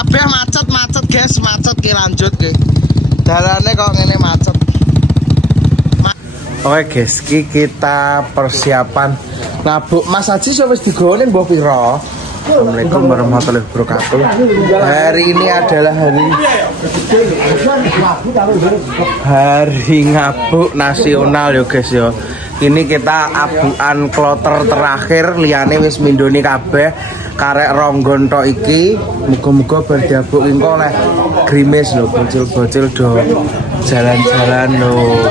kabeh macet guys, macet ki lanjut ki. Dalane kok ngene macet. Oke guys, kita persiapan nabuk Mas Haji wis digone mbah pira? Assalamualaikum warahmatullahi wabarakatuh. Hari ini adalah hari ngabuk nasional ya guys ya. Ini kita abukan kloter terakhir, liyane wis mindoni kabeh. Karek ronggon tok iki, muga-muga bar diabuk engko oleh grimis lho, bocil-bocil do jalan-jalan lho.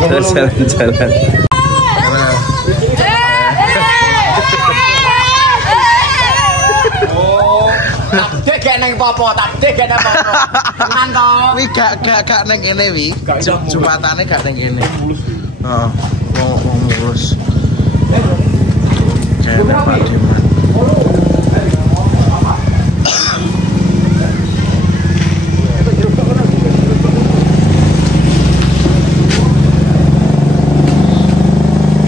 Jalan-jalan. Dek gak neng popo, dek gak neng popo. Tenan to. Wi gak neng kene wi. Jumatane gak neng kene. Heeh. Wong mulus. Kene Pak Diman.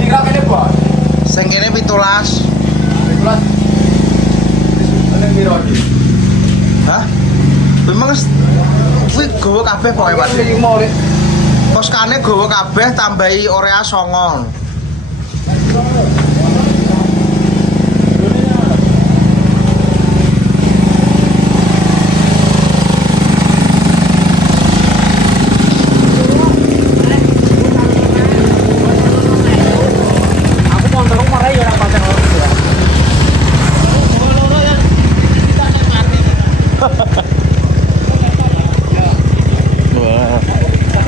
Pira kene, Bos? Sing kene 17. 17. Neng pira iki? Hah? Memang kuwi gowo kabeh pokoke Pak. Poskane gowo kabeh tambahi Orea 9.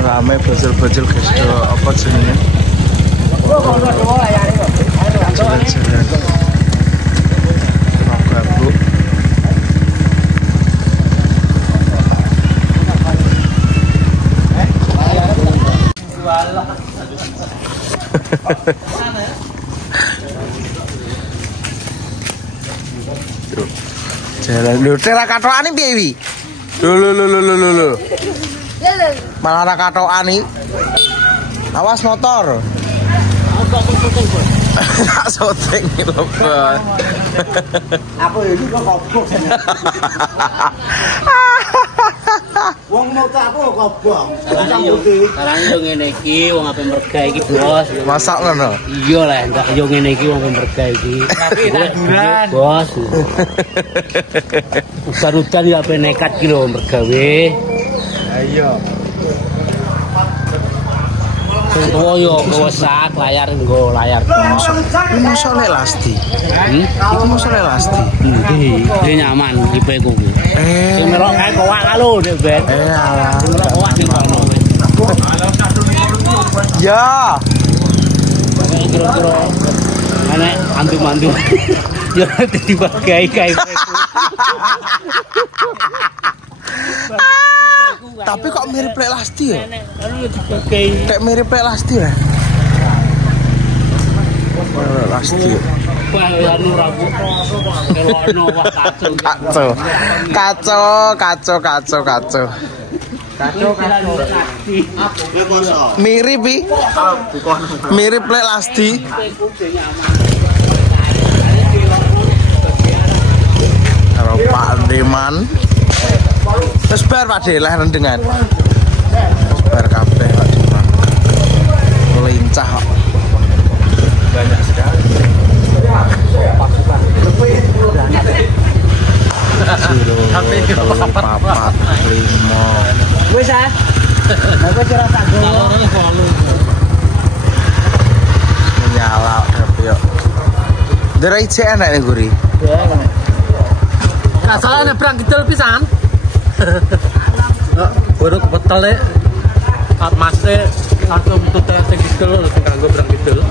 Rame bocil-bocil guys, do apa jenenge? Jalan-jalan. Gabuk. Jalan lho, tera katokane piye wi? Lho. Malah ora katokan iki. Awas motor. Tak syuting lho, Bos. Apa ini kok goblok. Wong moto aku goblok. Sekarang yo ngene iki wong ape merga iki, Bos. Masak ngono. Iya lah, enggak yo ngene iki wong ape merga iki. Tapi tanduran, Bos. Udan-udan yo ape nekat ki lho mergawe. Ayo. Oh yo gosak layar nggo layar. Ini mosok lek lasti. Iki mosok lek lasti. Iki nyaman tipe ku. Sing merok kae kowak lho, Dek Ben. Alah. Sing merok kowak ning kono. Ya. Kira-kira ana antu-mantu. Yo dibagai kae. Tapi kok mirip lek lasti ya? Anu dibagai. Kayak mirip lek lasti ya? Lasti. Anu rambut. Kelono wah Kacau. Mirip pi? Mirip lek lasti. Kalau Pak Diman. Terus bar Pak De lah rendengan. Bar kabeh Pak Diman. Melincah kok. Banyak sekali. Papat, 5. Wis ah. Aku cerah tak go. Menyala tapi yo. Derai cek enak nih guri. Nah, salah nyebrang kidul pisan. Baru betel deh. Masnya langsung tutup sing kidul sing kanggo brang kidul.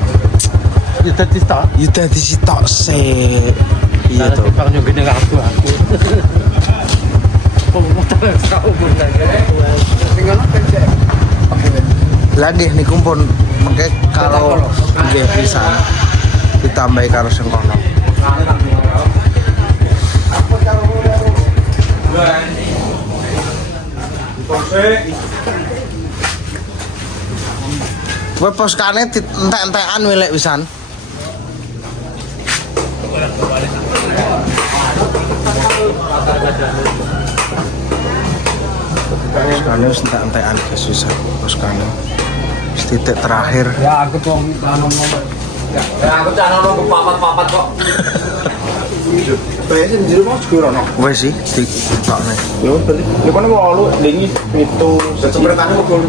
Yuda di sitok sih. Iya tuh. Bang nyogene aku. Lagi nih kumpul mengke kalau nggih bisa ditambahi karo sing kono. Kowe poskane entek-entekan welek pisan. Sekarang entek-entekan guys susah. Sekarang titik terakhir. Ya aku tuh ngomong. Ya aku tak nongol papat-papat kok. Biasa di rumah juga ono. Wes sih ditokne. Yo beli. Ya kono mau lu lingi itu semretane mau gol.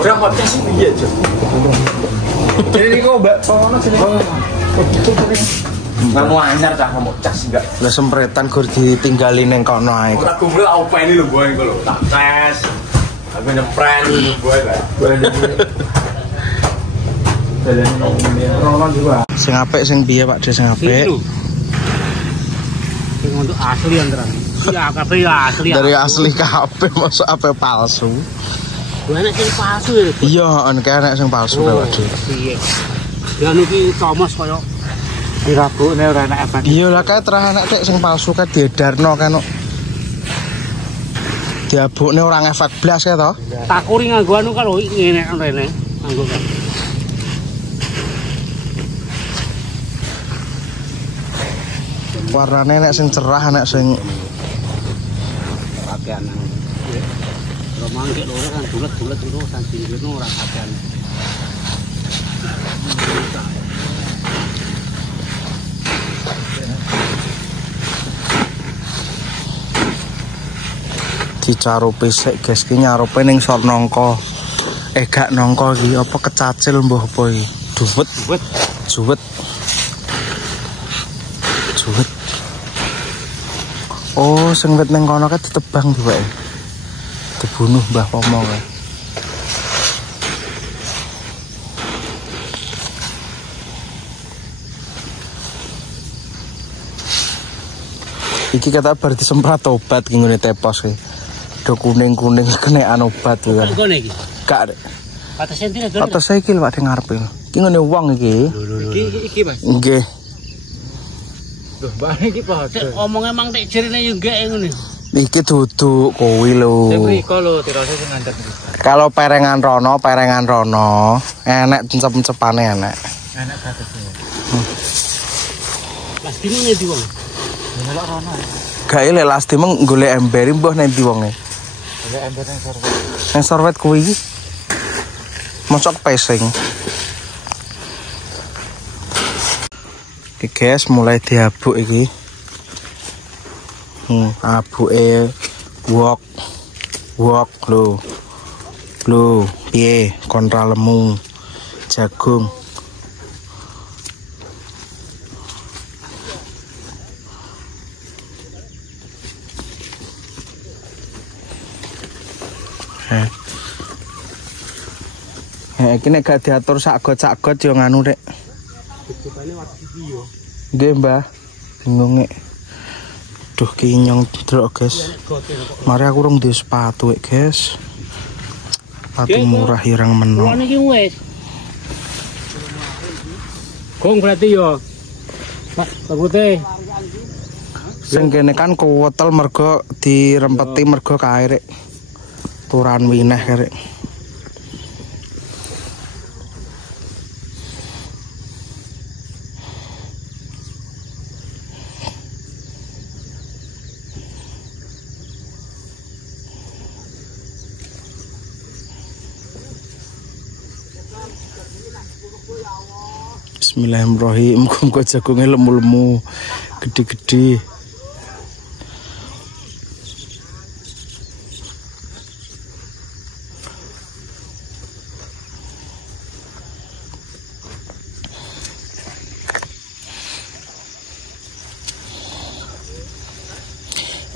Udah podcast sih piye, Cuk. Jadi kok mbak kono sini. Kamu anyar cah kamu cas enggak. Lah sempretan gur ditinggalin ning kono ae. Ora kumpul apa ini lho gue lho. Tak tes. Aku nyempren lho gue lah. Sing apik sing piye Pak Des sing apik? Sing untuk asli antara. Ya kabeh ya asli. Dari asli kabeh masuk apik palsu. Enak sing palsu ya. Iya, enak sing palsu Pak Des. Iya. Ya niki Thomas koyo dirabukne ora enak efek. Iya lah kae terah enak tek sing palsu kae diedarno kan. Diabukne ora ngefek blas kae to. Takuri nganggo anu kan lho ngene rene. Nganggo kan. Warnane nek sing cerah nek sing pakaian. Romang kek lho kan bulet-bulet itu san pinggirno ora pakaian. Dicarupi sik guys ki nyarupe ning sor nangka. Gak nangka iki apa kecacil mbah apa iki? Duwet. Juwet. Oh, sing wit ning kono kae ditebang duweke. Dibunuh Mbah Pomo kae. Iki kata bar disemprot obat ki ngene tepos ki. Do kuning-kuning kenekan obat iki. Kok ngene iki? Gak. Patesen iki lho. Patese iki lho Pak ning ngarepe. Iki ngene wong iki. Iki Mas. Nggih. Loh, mbak iki padha. Omong emang tek jerine yo gek ngono. Iki duduk kuwi lho. Sing mriko lho dirasa sing ngandhep. Kalau perengan rono enek cencep-cepane enek. Enak katene. Mas dino ne di wong. Melok rono. Gak ile lasti meng golek emberi mbah nang ndi wonge. Golek ember nang sorwet. Nang sorwet kuwi iki. Mosok pesing. Iki guys mulai diabuk iki. Abuke wok lho piye kontra lemu jagung. Iki nek gak diatur sak-got yo nganu rek. Nggih, Mbah. Bingung nek. Duh kinyong drok, guys. Mari aku rung di sepatu, guys. Sepatu murah ireng menong. Kuwi iki wis. Gong berarti yo. Pak, takute. Sing kene kan kuwetel mergo dirempeti mergo kae rek. Turan wineh rek. Bismillahirrahmanirrahim. Muga jagunge lemu-lemu, gede-gede.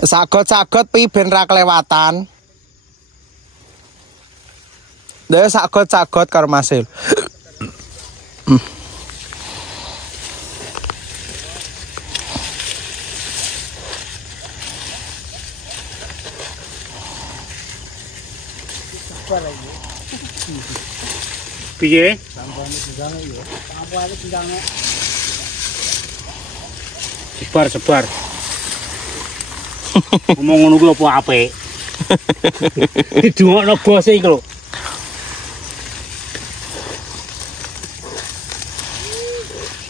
Sagot-sagot pi ben ra kelewatan. Dhewe sagot-sagot karo Masil. Piye? Sebar. Ngomong ngono ku apa apik. Didungokno bose iki lho.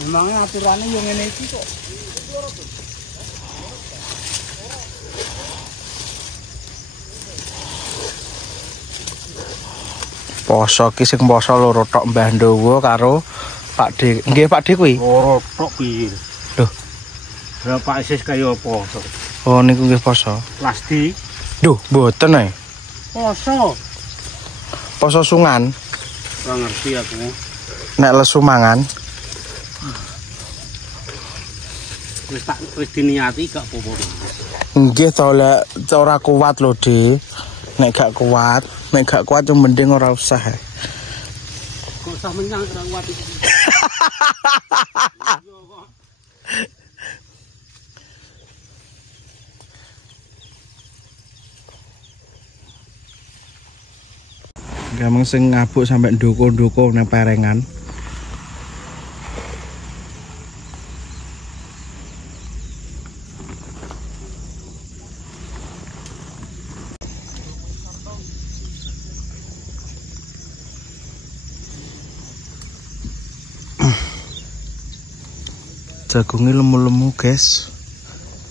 Memangnya aturannya yang ngene iki kok. Poso ki sing poso loro tok Mbah Ndowo karo Pak D. Nggih Pak D kuwi. Loro tok piye? Lho, Berapa isis kaya poso? oh niku nggih poso. Plastik. Duh, mboten ae. Poso. Poso sungan. Ora ngerti aku. Nek lesu mangan. Wis diniati gak apa-apa. Nggih to lek ora kuat lho, Dik. Nek gak kuat yang mending ora usah. Kok usah menyang ora kuat iki. Gampang sing ngabuk sampai ndoko-ndoko nang perengan. Jagungnya lemu-lemu guys.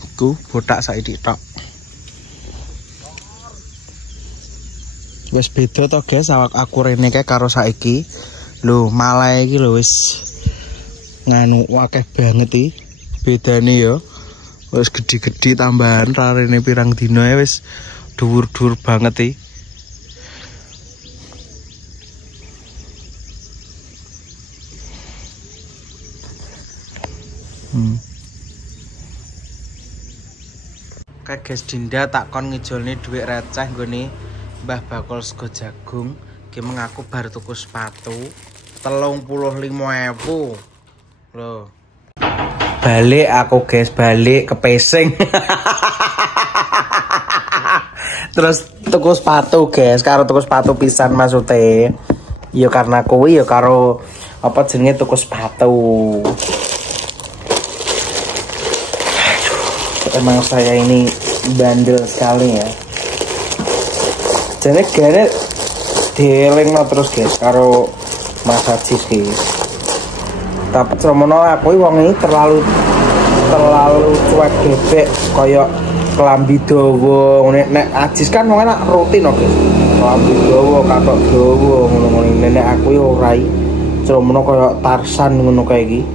Iku botak saiki tok. Wis beda to guys awak aku rene kae karo saiki. Lho, malah iki lho wis nganu akeh banget iki. Bedane ya. Wis gedhi-gedhi tambahan rarene pirang dina wis dhuwur-dhuwur banget iki. Oke guys, Dinda tak kon ngijolne dhuwit receh nggone Mbah Bakul sego jagung. Ki mengaku bar tuku sepatu 35.000. Loh. Balik aku guys, balik ke pesing. Terus tuku sepatu guys, karo tuku sepatu pisan maksudnya. Ya karena kuwi ya karo apa jenenge tuku sepatu. Emang saya ini bandel sekali ya. Jadi gane dielingno terus guys karo Mas Haji guys. Tapi semono aku wong ini terlalu cuek gebek kaya kelambi dawa. Nek Ajis kan wong enak rutin kok guys. Kelambi dawa, katok dawa ngono-ngono. Nek aku yo ora semono kaya Tarsan ngono kae iki.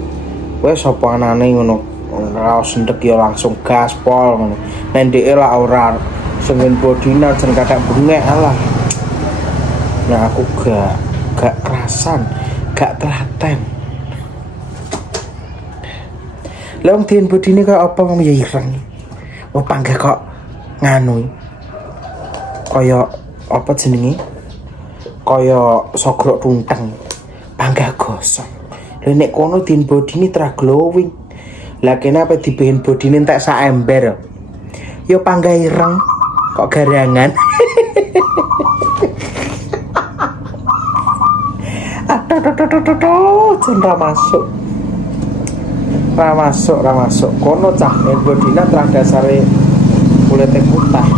Wes sapa anane ngono. Raos ndek ya langsung gaspol ngono. Nek ndeke lah ora sengin bodine jen kadang bengek alah. Nah aku gak kerasan, gak telaten. Lah wong dien bodine kaya apa wong ya ireng. Wong panggah kok nganu. Kaya apa jenenge? Kaya sogrok tunteng. Panggah gosong. Lah nek kono dien bodine tra glowing. Lah kene apa dibikin bodine entek sak ember. Yo panggah ireng kok garangan. Jen ra masuk. Kono cah bodine tra dasare kulite putih.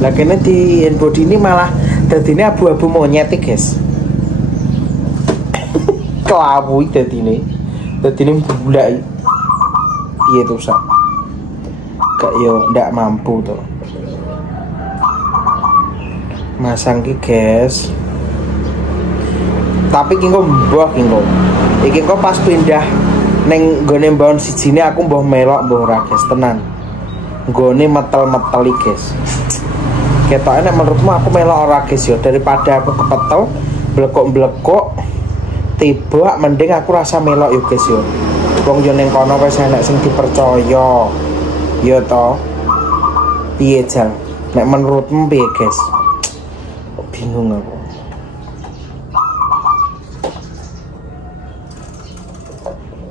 Lah kene di bodine malah dadine abu-abu monyet iki, guys. Kelawu dadine. Dadine bulak. Piye to sak? Gak yo ndak mampu to. Masang ki, guys. Tapi ki kok mbah ki kok. Iki kok pas pindah ning nggone mbaon sijine aku mbah melok mbah ora, guys, tenan. Nggone metel-metel iki, guys. Ketoke nek menurutmu aku melok ora, guys, yo daripada aku kepetel blekok-blekok tiba mending aku rasa melok yo guys yo. Wong yo ning kono wis enek sing dipercaya. Yo to. Piye jal? Nek menurutmu piye guys? Bingung aku.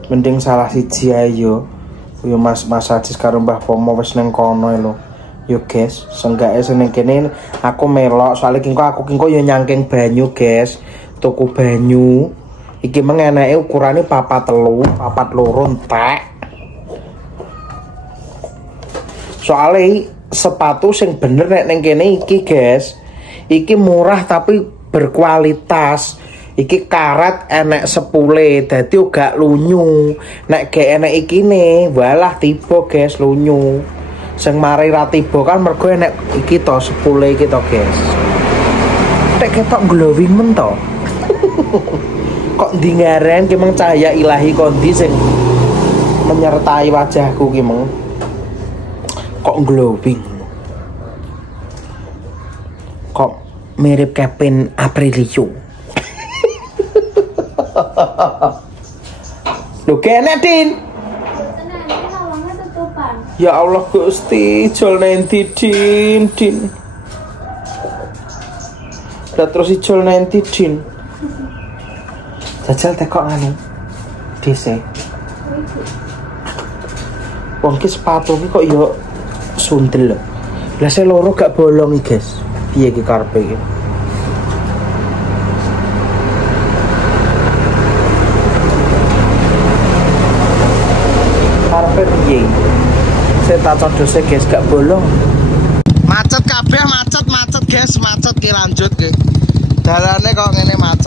Mending salah siji ae yo. Yo Mas Ajis karo Mbah Pomo wis ning kono lho. Yo guys, senggake seneng kene aku melok soalnya aku yo nyangking banyu guys. Tuku banyu. Iki mengenai ukurannya papat loro entek. Soalnya sepatu sing bener nek neng kene iki guys, iki murah tapi berkualitas. Iki karet enek sepule, dadi gak lunyu. Nek gak enek iki nih, walah tiba guys lunyu. Sing mari ra tiba kan mergo enek iki to sepule iki to guys. Tek ketok glowing men to. Kok ndi ngaren ki meng cahaya ilahi kondi sing menyertai wajahku ki meng. Kok glowing. Kok mirip Kevin Aprilio. Lho kene Din. Ya Allah Gusti, ijol nanti Din. Lah terus ijol nanti Din. Jajal tekok nganu. Dese. Wong ki sepatu ki kok yo sundel. Lah saya loro gak bolong iki, guys. Piye ki karepe iki? Piye saya tak codose guys gak bolong macet kabeh macet guys macet ki lanjut ki dalane kok ngene macet